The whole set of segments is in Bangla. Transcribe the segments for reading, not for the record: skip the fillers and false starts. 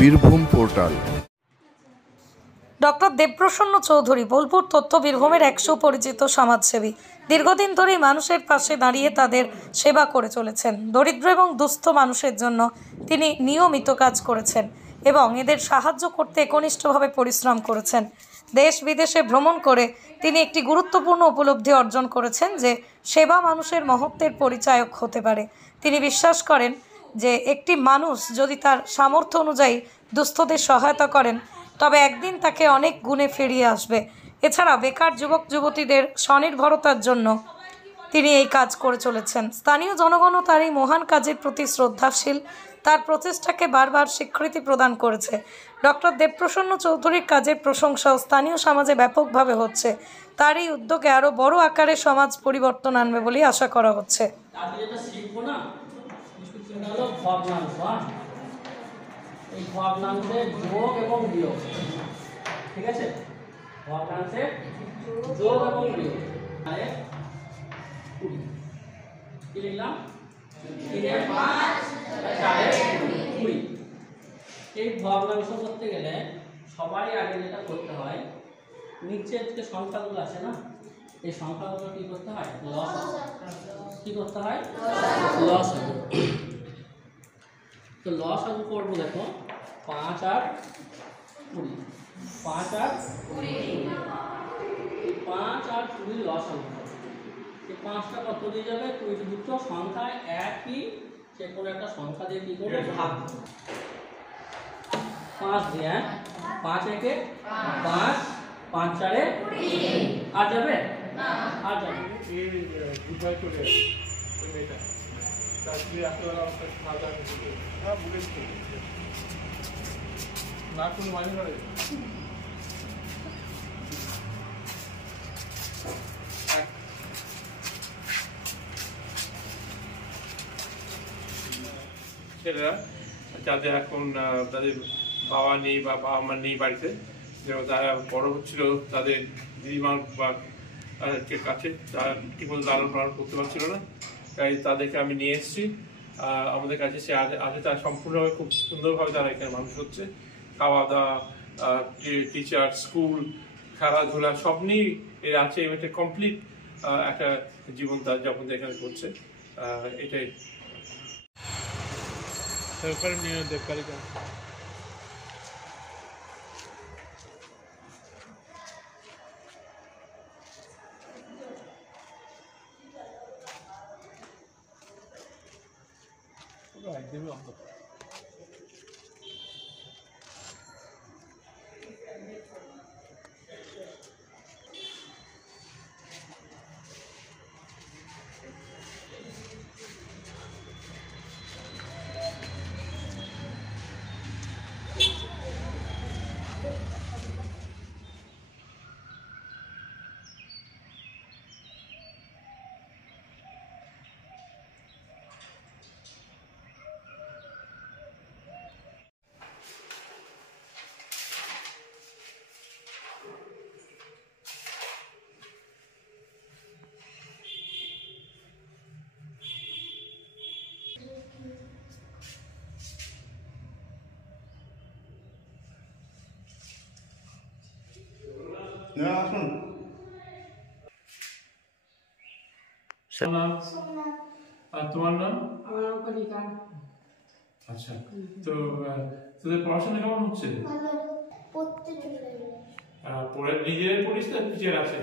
বীরভূম পোর্টাল। ডক্টর দেবপ্রসন্ন চৌধুরী বোলপুর তথ্য বীরভূমের এক সুপরিচিত সমাজসেবী। দীর্ঘদিন ধরেই মানুষের পাশে দাঁড়িয়ে তাদের সেবা করে চলেছেন। দরিদ্র এবং দুস্থ মানুষের জন্য তিনি নিয়মিত কাজ করেছেন এবং এদের সাহায্য করতে একনিষ্ঠভাবে পরিশ্রম করেছেন। দেশ বিদেশে ভ্রমণ করে তিনি একটি গুরুত্বপূর্ণ উপলব্ধি অর্জন করেছেন যে সেবা মানুষের মহত্বের পরিচায়ক হতে পারে। তিনি বিশ্বাস করেন যে একটি মানুষ যদি তার সামর্থ্য অনুযায়ী দুস্থদের সহায়তা করেন তবে একদিন তাকে অনেক গুণে ফিরিয়ে আসবে। এছাড়া বেকার যুবক যুবতীদের স্বনির্ভরতার জন্য তিনি এই কাজ করে চলেছেন। স্থানীয় জনগণও তার এই মহান কাজের প্রতি শ্রদ্ধাশীল, তার প্রচেষ্টাকে বারবার স্বীকৃতি প্রদান করেছে। ডক্টর দেবপ্রসন্ন চৌধুরীর কাজের প্রশংসাও স্থানীয় সমাজে ব্যাপকভাবে হচ্ছে। তার এই উদ্যোগে আরও বড় আকারে সমাজ পরিবর্তন আনবে বলেই আশা করা হচ্ছে। এই ভগ্নাংশের যোগ এবং বিয়োগ, ঠিক আছে? ভগ্নাংশের যোগ এবং বিয়োগ মানে 20 কি লিখলাম? 3 5 4 20। এই ভগ্নাংশ করতে গেলে সবাই আগে যেটা করতে হয়, নিচের যে সংখ্যাগুলো আছে না, এই সংখ্যাগুলো কি করতে হয়? লস। কি করতে হয়? লস। তো লস আগে করবো, দেখো 5 আর 20, 5 আর 20, 5 আর 20 লস আগে। এই 5টা কত দিয়ে যাবে? তুই দুটো সংখ্যা একই, সে কোনো একটা সংখ্যা দিয়ে কি করবে? ভাগ। 5 দিয়ে 5 একে 5, 5 4 আর যাবে না, আর যাবে এই বুঝাই করে এটা তাহলে আসলে আমরা খাওয়া দাওয়া বুঝেছি না কোনো মানে করে ছেলেরা যাদের এখন তাদের বাবা নেই বা বাবা মা নেই বাড়িতে, যেমন তারা বড় হচ্ছিল, তাদের দিদিমা বা কাছে তারা ঠিকমতো লালন পালন করতে পারছিল না, তাই তাদেরকে আমি নিয়ে এসেছি আমাদের কাছে। সে আগে তারা সম্পূর্ণভাবে খুব সুন্দরভাবে তারা এখানে মানুষ হচ্ছে। খাওয়া দাওয়া, টিচার, স্কুল, খেলাধুলা সব নিয়েই এর আছে, একটা কমপ্লিট একটা জীবন তার যখন এখানে করছে। এটাই সরকারি নিয়ে দেবকারী একদমই অন্ধ। তোমার নাম? আচ্ছা, তো তোদের পড়াশোনা কেমন হচ্ছে? পড়ে নিজের পড়িস না টিচার আছে?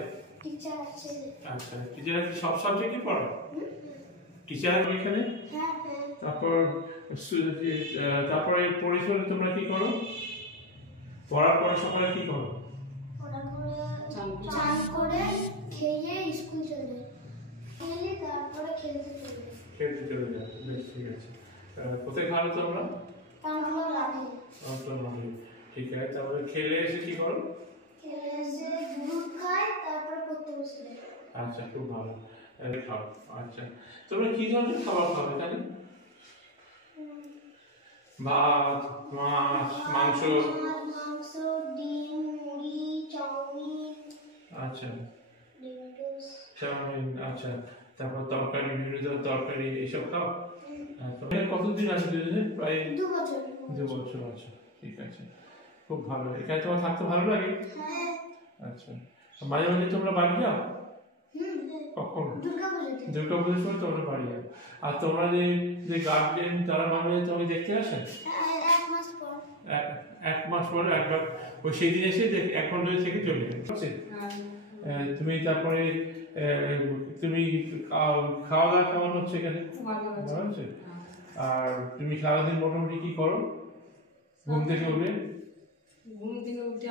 আচ্ছা, টিচার সব সাবজেক্টই পড়ায়? টিচার এখানে? তারপরে পড়াশোনা তোমরা কি করো? পড়ার পরে সকালে কি করো? খেলতে চলে যাও, বেশ ঠিক আছে। কোথায় খেলো তোমরা? ঠিক আছে, তারপরে খেলে এসে কি করো? আচ্ছা, খুব ভালো। খাও। আচ্ছা, তোমরা কি ধরনের খাবার খাও এখানে? ভাত, মাছ, মাংস, ডিম, মুড়ি, চাউমিন। আচ্ছা, চাউমিন। আচ্ছা, তারপর তরকারি, বিভিন্ন ধরনের তরকারি এইসব খাও। কতদিন আছে? প্রায় 2 বছর। আচ্ছা, ঠিক আছে, খুব ভালো। এখানে তোমার থাকতে ভালো লাগে? আচ্ছা, মাঝে মাঝে তোমরা বাড়ি যাও? কখন? দুর্গা পুজোর সময় তোমরা বাড়ি যাও। আর তোমরা যে যে গার্জেন তারা মাঝে মাঝে তোমাকে দেখতে আসে? এক মাস পরে একবার ওই সেই দিন এসে এক ঘন্টা থেকে চলে যাবে। তুমি তারপরে তুমি খাওয়া দাওয়া কেমন হচ্ছে এখানে? ভালো হচ্ছে। আর তুমি সারাদিন মোটামুটি কি করো? ঘুম থেকে উঠে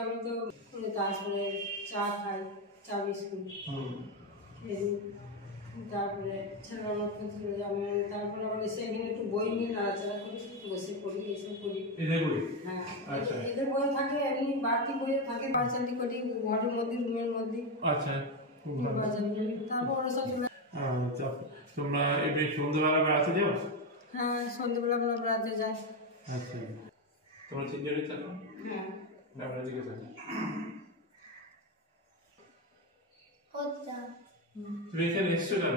আমি তো তারপরে চা খাই, চা বিস্কুট, তারপরে ছেলেরা চলে যাবো, তারপরে আবার এসে এখানে একটু বই নিয়ে নাড়াচাড়া করি, বসে পড়ি, এইসব করি। হ্যাঁ, এদের বই থাকে, এমনি বাড়তি বইও থাকে, পাঁচালি করি ঘরের মধ্যে, রুমের মধ্যে। আচ্ছা, তারপর ওরা সব তোমরা এমনি সন্ধ্যেবেলা বেড়াতে যাও? হ্যাঁ, সন্ধ্যেবেলা আমরা বেড়াতে যাই। আচ্ছা, তোমরা তিনজনই থাকো? হ্যাঁ, আমরা দিকে থাকি। তুমি এখানে এসছো কেন?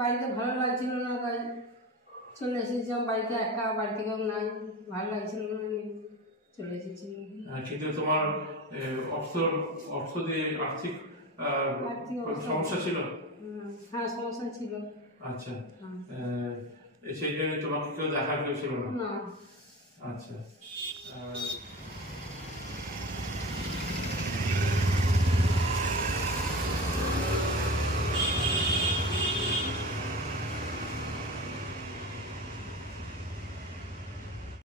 বাড়িতে ভালো লাগছিল না, তাই চলে এসেছিলাম বাড়িতে। একা বাড়িতে কেউ নাই, ভালো লাগছিল না, আমি চলে এসেছিলাম। কিন্তু তোমার অর্থ দিয়ে আর্থিক সমস্যা ছিল? হ্যাঁ, সমস্যা ছিল। আচ্ছা, সেই জন্য তোমাকে কেউ দেখার কেউ ছিল না? না। আচ্ছা,